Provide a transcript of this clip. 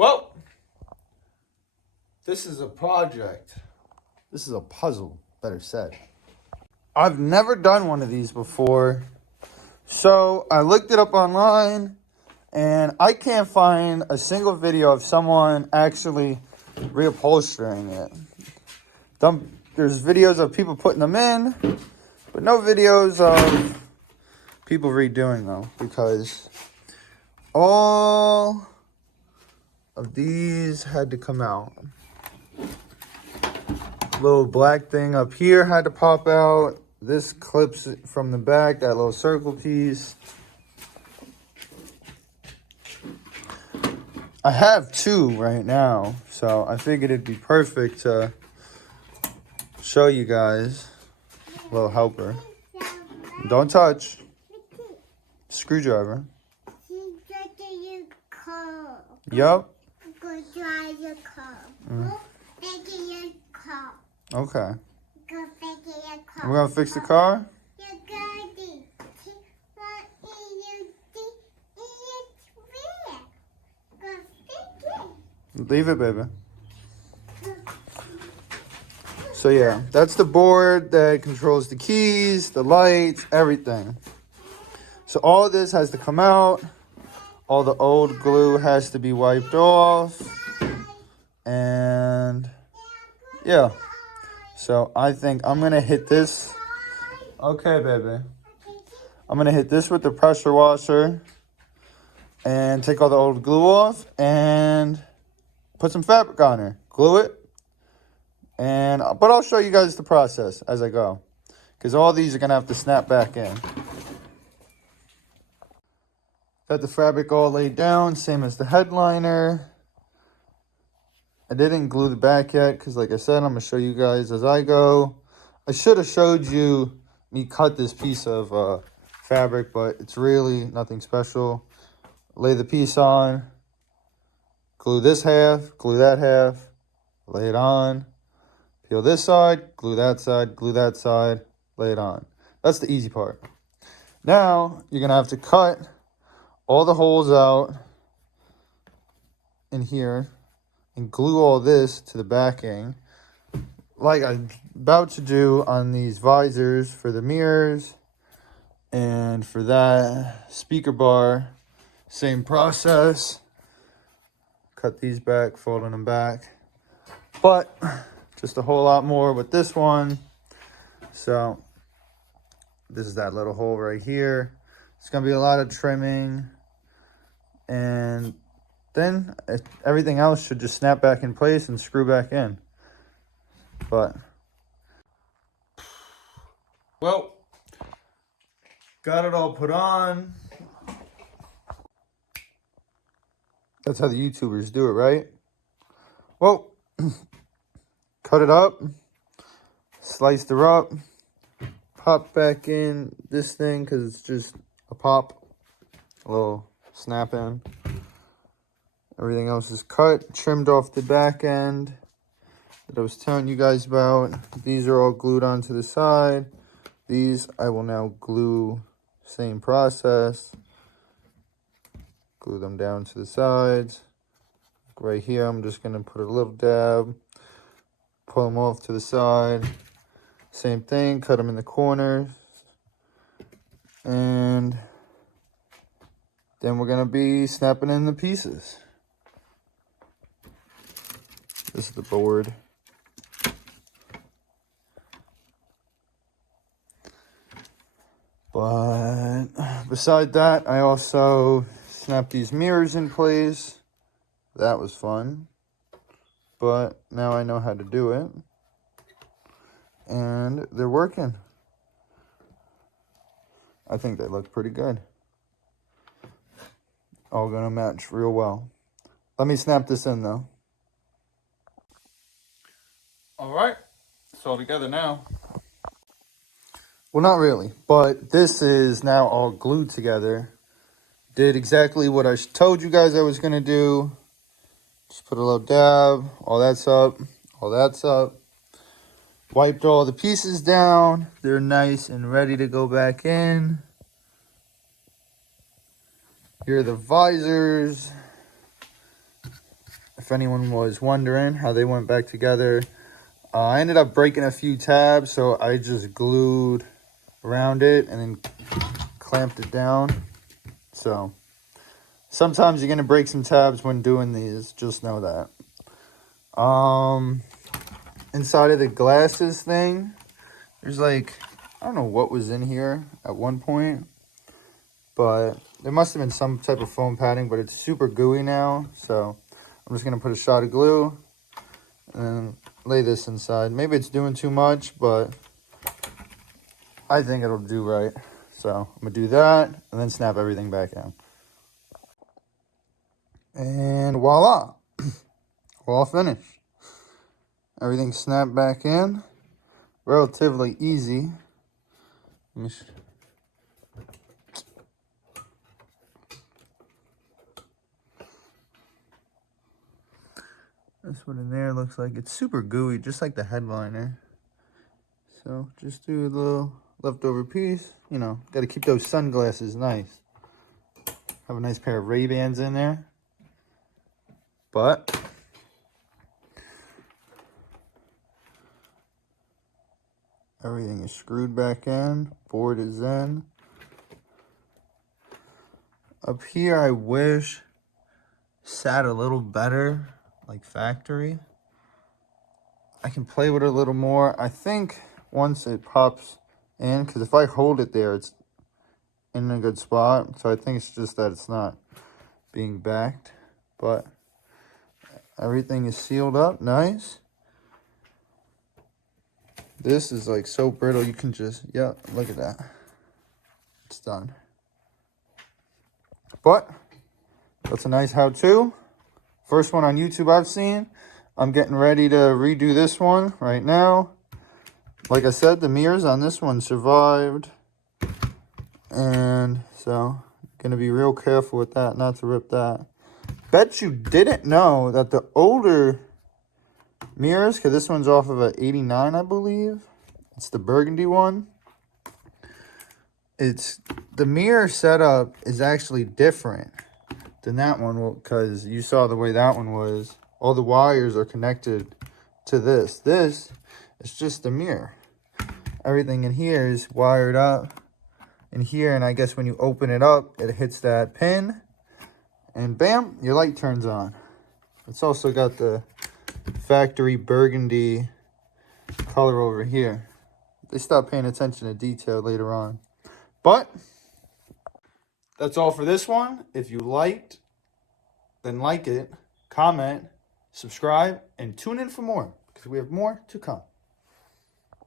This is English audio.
Well, this is a project. This is a puzzle, better said. I've never done one of these before. So I looked it up online and I can't find a single video of someone actually reupholstering it. There's videos of people putting them in, but no videos of people redoing them because all of these had to come out. Little black thing up here had to pop out. This clips from the back, that little circle piece. I have two right now, so I figured it'd be perfect to show you guys. A little helper. Don't touch. Screwdriver. Yup. Go drive your car. Go fix your car. Okay. Go fix your car. We're gonna fix the car? You're going to Leave it, baby. So yeah, that's the board that controls the keys, the lights, everything. So all of this has to come out. All the old glue has to be wiped off. And yeah. So I think I'm going to hit this. Okay, baby. I'm going to hit this with the pressure washer. And take all the old glue off. And put some fabric on her. Glue it. But I'll show you guys the process as I go. Because all these are going to have to snap back in. Got the fabric all laid down, same as the headliner. I didn't glue the back yet because, like I said, I'm going to show you guys as I go. I should have showed you me cut this piece of fabric, but it's really nothing special. Lay the piece on, glue this half, glue that half, lay it on, peel this side, glue that side, lay it on. That's the easy part. Now, you're going to have to cut all the holes out in here and glue all this to the backing like I'm about to do on these visors for the mirrors and for that speaker bar. Same process. Cut these back, folding them back, but just a whole lot more with this one. So this is that little hole right here. It's gonna be a lot of trimming. And then everything else should just snap back in place and screw back in. But, well, got it all put on. That's how the YouTubers do it, right? Well, cut it up, sliced her up, pop back in this thing because it's just a pop, a little snap in. Everything else is cut, trimmed off the back end that I was telling you guys about. These are all glued onto the side. These I will now glue, same process. Glue them down to the sides. Right here, I'm just going to put a little dab, pull them off to the side. Same thing, cut them in the corners. And then we're going to be snapping in the pieces. This is the board. But beside that, I also snapped these mirrors in place. That was fun. But now I know how to do it. And they're working. I think they look pretty good. All gonna match real well. Let me snap this in though. All right, it's all together now. Well, not really, but this is now all glued together. Did exactly what I told you guys I was gonna do. Just put a little dab, all that's up, all that's up. Wiped all the pieces down. They're nice and ready to go back in. Here are the visors. if anyone was wondering how they went back together. I ended up breaking a few tabs, so I just glued around it and then clamped it down. So sometimes you're going to break some tabs when doing these, just know that. Inside of the glasses thing, there's like, I don't know what was in here at one point, but there must have been some type of foam padding, but it's super gooey now. So I'm just going to put a shot of glue and lay this inside. Maybe it's doing too much, but I think it'll do right. So I'm going to do that and then snap everything back in. And voila, we're all finished. Everything snapped back in. Relatively easy. This one in there looks like it's super gooey, just like the headliner. So just do a little leftover piece. You know, got to keep those sunglasses nice. Have a nice pair of Ray-Bans in there. But everything is screwed back in. Board is in. Up here, I wish sat a little better, like factory. I can play with it a little more. I think once it pops in, because if I hold it there, it's in a good spot. So I think it's just that it's not being backed. But everything is sealed up nice. This is like so brittle, you can just, yeah, look at that. It's done. But that's a nice how-to. First one on YouTube I've seen. I'm getting ready to redo this one right now. Like I said, the mirrors on this one survived. And so, gonna be real careful with that, not to rip that. Bet you didn't know that the older mirrors, because this one's off of a 89, I believe. It's the burgundy one. The mirror setup is actually different than that one, because you saw the way that one was. All the wires are connected to this. This is just the mirror. Everything in here is wired up in here, and I guess when you open it up, it hits that pin, and bam, your light turns on. It's also got the factory burgundy color over here. They stop paying attention to detail later on. But that's all for this one. If you liked, then like it, comment, subscribe, and tune in for more, because we have more to come.